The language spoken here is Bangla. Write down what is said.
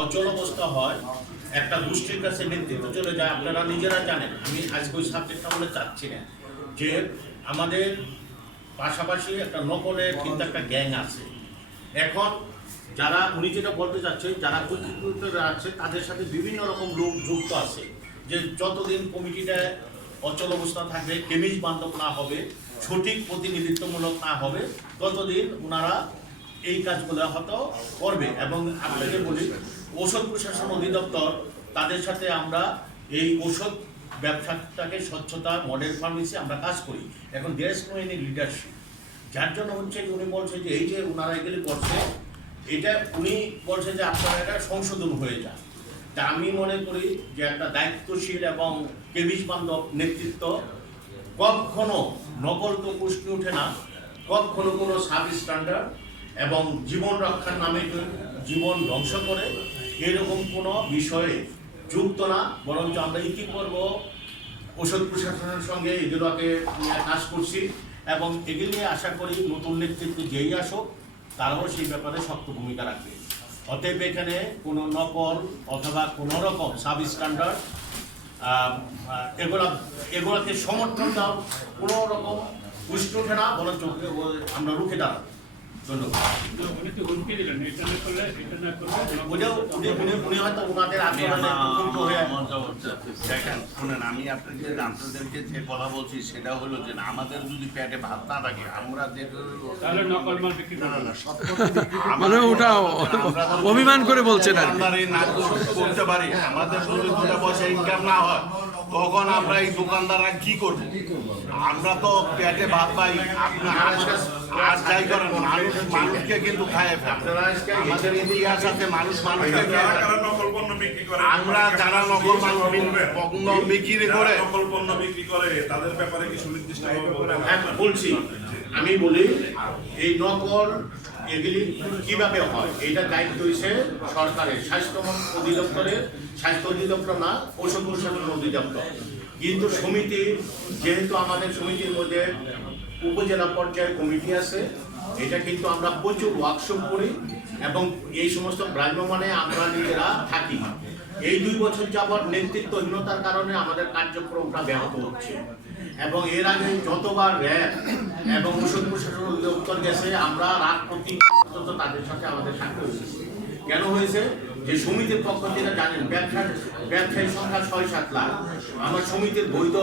অচল অবস্থা হয়, একটা গোষ্ঠীর কাছে নেতৃত্ব চলে যায়। আপনারা নিজেরা জানেন, আমি আজকে ওই সাবজেক্টটা বলে চাচ্ছি না, যে আমাদের পাশাপাশি একটা নকলের কিন্তু একটা গ্যাং আছে। এখন যারা উনি যেটা বলতে চাচ্ছে, যারা কর্তৃত্ব আছে তাদের সাথে বিভিন্ন রকম লোক যুক্ত আছে, যে যতদিন কমিটিটা অচল অবস্থা থাকবে, কেমিজ বান্ধব না হবে, সঠিক প্রতিনিধিত্বমূলক না হবে, ততদিন ওনারা এই কাজগুলো হয়তো করবে। এবং আপনাকে বলি, ঔষধ প্রশাসন অধিদপ্তর তাদের সাথে আমরা এই ঔষধ ব্যবসাটাকে স্বচ্ছতা মডেল ফার্মেসি আমরা কাজ করি। এখন দেশ নো এনি লিডারশিপ, যার জন্য হচ্ছে উনি বলছে যে এই যে ওনারা এগুলি করছে, এটা উনি বলছে যে আপনারা এটা সংশোধন হয়ে যান। তা আমি মনে করি যে একটা দায়িত্বশীল এবং কেবিজ বান্ধব নেতৃত্ব কখনো নকল তো প্রশ্ন ওঠে না, কখনো কোনো সাব স্ট্যান্ডার্ড এবং জীবন রক্ষার নামে জীবন ধ্বংস করে এরকম কোনো বিষয়ে যুক্ত না, বরঞ্চ আমরা কি করব ঔষধ প্রশাসনের সঙ্গে এগুলোকে কাজ করছি এবং এগুলি নিয়ে আশা করি নতুন নেতৃত্ব যেই আসুক তারাও সেই ব্যাপারে শক্ত ভূমিকা রাখবে। অতএব এখানে কোনো নকল অথবা কোনো রকম সাব স্ট্যান্ডার্ড এগুলোকে সমর্থন দাও কোনো রকম পুষ্ট ওঠে না, বরঞ্চ আমরা রুখে দাঁড়াবো। ধন্যবাদ। শুনেন, আমি আপনাকে আপনাদেরকে যে কথা বলছি সেটা হলো যে আমাদের যদি পেটে ভাত না থাকে আমরা যে মানে ওটা অভিমান করে বলছেন আর করতে পারি, আমাদের যদি 2 পয়সা ইনকাম না হয় তখন আমরা এই দোকানদাররা কি করবো? আমরা তো পেটে ভাত পাই, আপনার আর যাই করেন মানুষকে কিন্তু খায় ফেলে। আমাদের ইতিহাস আছে, মানুষকে আমরা যারা নকল পণ্য বিক্রি করে তাদের ব্যাপারে কি সুনির্দিষ্ট বলছি। আমি বলি এই নকল এগুলি কিভাবে হয়, এটা দায়িত্ব হয়েছে সরকারের স্বাস্থ্য অধিদপ্তরের, স্বাস্থ্য অধিদপ্তর না, ঔষধ প্রশাসন অধিদপ্তর। কিন্তু সমিতি, যেহেতু আমাদের সমিতির মধ্যে উপজেলা পর্যায়ের কমিটি আছে, এটা কিন্তু আমরা প্রচুর ওয়ার্কশপ করি এবং এই সমস্ত ভ্রাম্যমাণে আমরা নিজেরা থাকি। এই 2 বছর যাবৎ নেতৃত্বহীনতার কারণে আমাদের কার্যক্রমটা ব্যাহত হচ্ছে এবং এর আগে যতবার র্যাব এবং ঔষধ প্রশাসন অধিদপ্তর গেছে আমরা রাত প্রতি তাদের সাথে আমাদের সাক্ষী হয়েছে। কেন হয়েছে? যে সমিতির পক্ষ থেকে জানেন ব্যবসায়ী সংখ্যা 6-7 লাখ, আমার সমিতির বৈধ